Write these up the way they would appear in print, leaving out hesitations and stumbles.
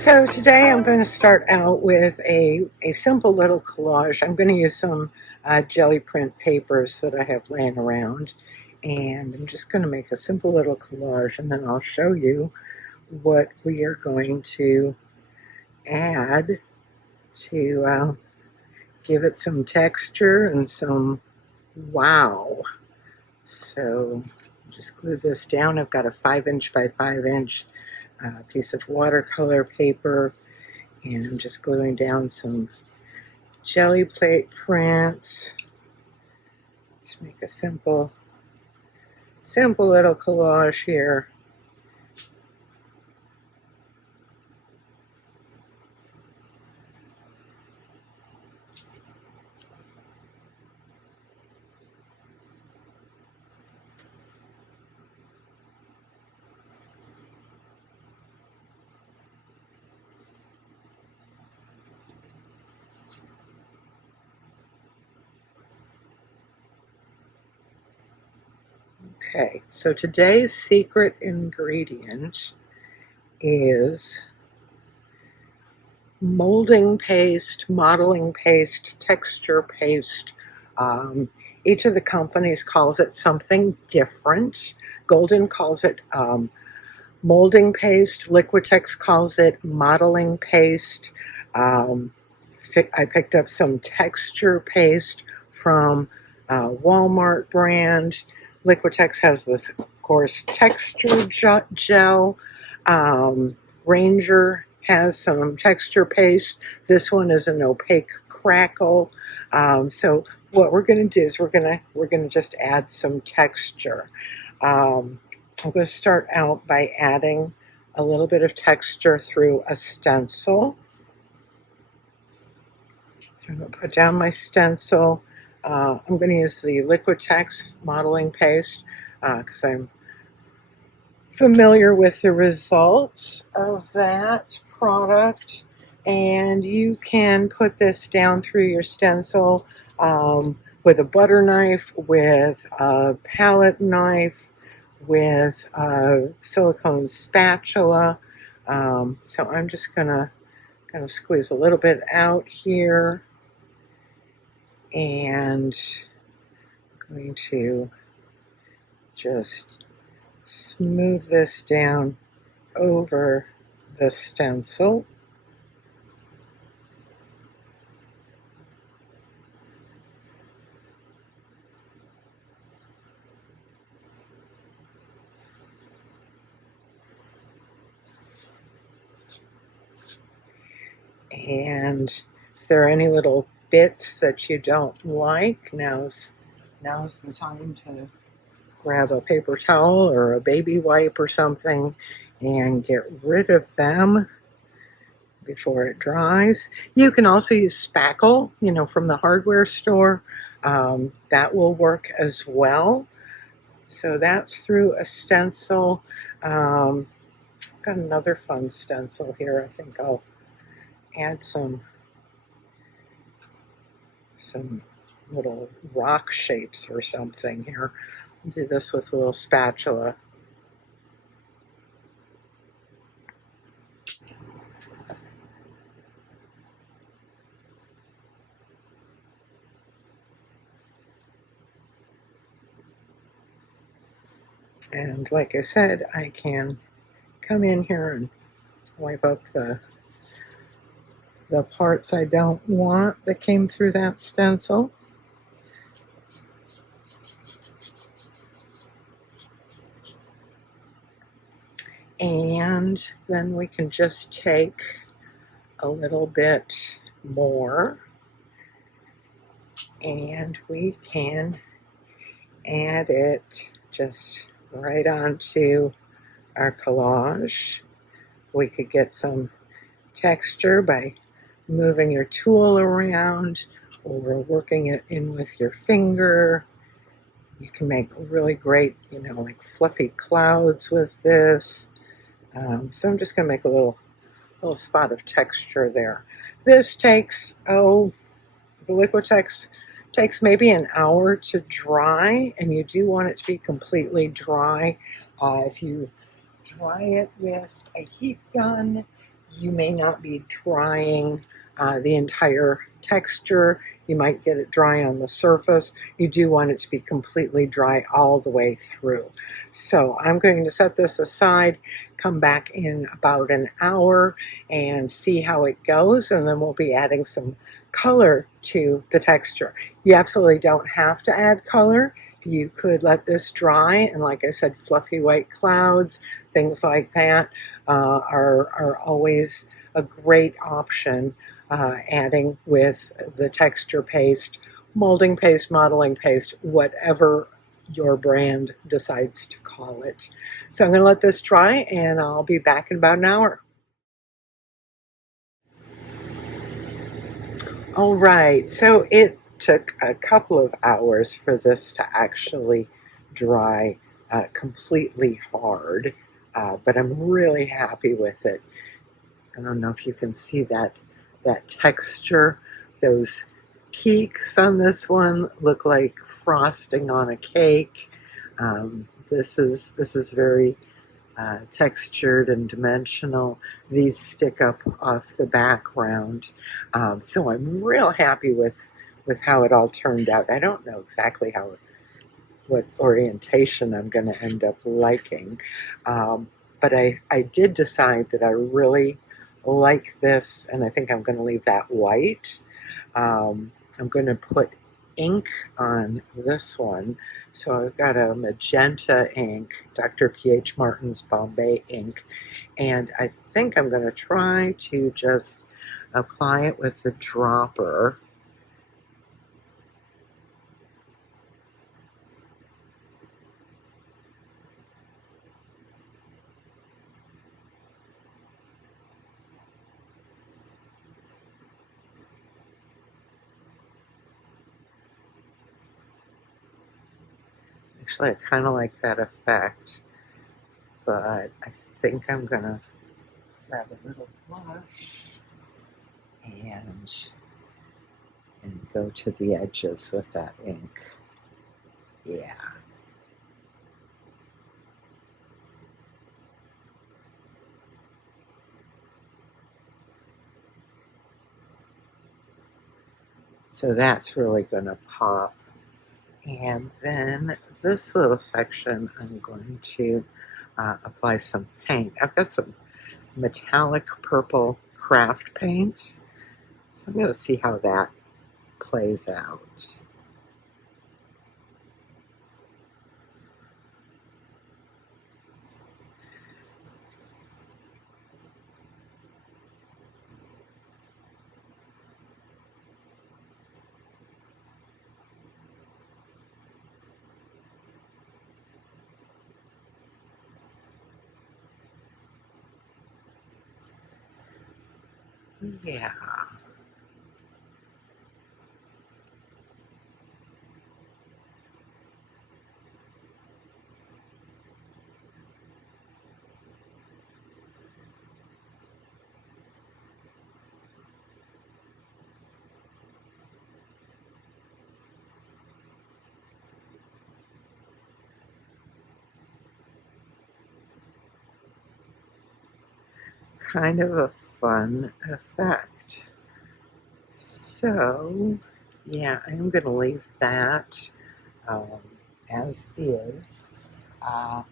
So today I'm going to start out with a simple little collage. I'm going to use some jelly print papers that I have laying around, and I'm just going to make a simple little collage, and then I'll show you what we are going to add to give it some texture and some wow. So just glue this down. I've got a 5" by 5" piece of watercolor paper, and I'm just gluing down some jelly plate prints. Just make a simple little collage here. Okay, so today's secret ingredient is molding paste, modeling paste, texture paste. Each of the companies calls it something different. Golden calls it molding paste. Liquitex calls it modeling paste. I picked up some texture paste from Walmart brand. Liquitex has this, of course, texture gel. Ranger has some texture paste. This one is an opaque crackle. So what we're going to do is we're going to just add some texture. I'm going to start out by adding a little bit of texture through a stencil. So I'm going to put down my stencil. I'm going to use the Liquitex modeling paste because I'm familiar with the results of that product. And you can put this down through your stencil with a butter knife, with a palette knife, with a silicone spatula. So I'm just gonna squeeze a little bit out here, and I'm going to just smooth this down over the stencil. And if there are any little bits that you don't like, now's the time to grab a paper towel or a baby wipe or something and get rid of them before it dries. You can also use spackle, from the hardware store. That will work as well. So that's through a stencil. I've got another fun stencil here. I think I'll add some little rock shapes or something here. I'll do this with a little spatula. And like I said, I can come in here and wipe up the parts I don't want that came through that stencil. And then we can just take a little bit more and we can add it just right onto our collage. We could get some texture by moving your tool around or working it in with your finger. You can make really great, like fluffy clouds with this. So I'm just going to make a little spot of texture there. This takes, the Liquitex takes maybe an hour to dry, and you do want it to be completely dry. If you dry it with a heat gun, you may not be drying the entire texture. You might get it dry on the surface. You do want it to be completely dry all the way through. So I'm going to set this aside, come back in about an hour and see how it goes, and then we'll be adding some color to the texture. You absolutely don't have to add color. You could let this dry, and like I said, fluffy white clouds, things like that are always a great option, adding with the texture paste, molding paste, modeling paste, whatever your brand decides to call it. So I'm going to let this dry, and I'll be back in about an hour. All right, so it took a couple of hours for this to actually dry completely hard, but I'm really happy with it. I don't know if you can see that texture. Those peaks on this one look like frosting on a cake. This is very textured and dimensional. These stick up off the background. So I'm real happy with how it all turned out. I don't know exactly what orientation I'm going to end up liking, but I did decide that I really like this, and I think I'm going to leave that white. I'm going to put ink on this one. So I've got a magenta ink, Dr. P.H. Martin's Bombay ink, and I think I'm going to try to just apply it with the dropper. Actually, I kind of like that effect, but I think I'm going to grab a little brush and go to the edges with that ink. Yeah. So that's really going to pop. And then this little section, I'm going to apply some paint. I've got some metallic purple craft paint. So I'm going to see how that plays out. Yeah. Kind of a fun effect. So, yeah, I'm going to leave that as is. I'm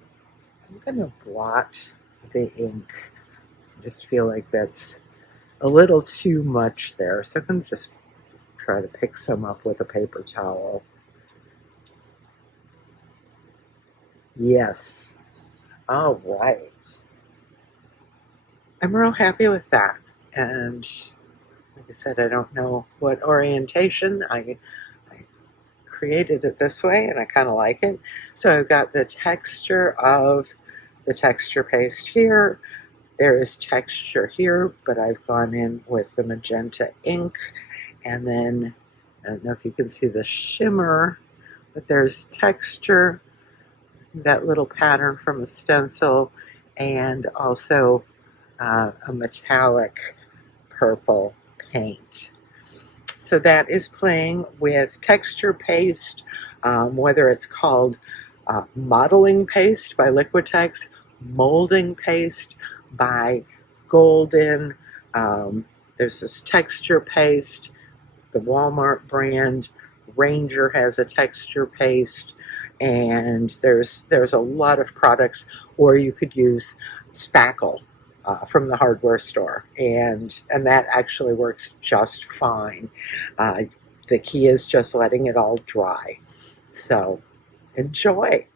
going to blot the ink. I just feel like that's a little too much there. So I'm going to just try to pick some up with a paper towel. Yes. All right. I'm real happy with that. And like I said, I don't know what orientation. I created it this way, and I kind of like it. So I've got the texture of the texture paste here. There is texture here, but I've gone in with the magenta ink. And then, I don't know if you can see the shimmer, but there's texture, that little pattern from a stencil, and also a metallic purple paint. So that is playing with texture paste, whether it's called modeling paste by Liquitex, molding paste by golden. There's this texture paste. The Walmart brand Ranger has a texture paste, and there's a lot of products. Or you could use spackle from the hardware store, and that actually works just fine. Uh, the key is just letting it all dry. So enjoy.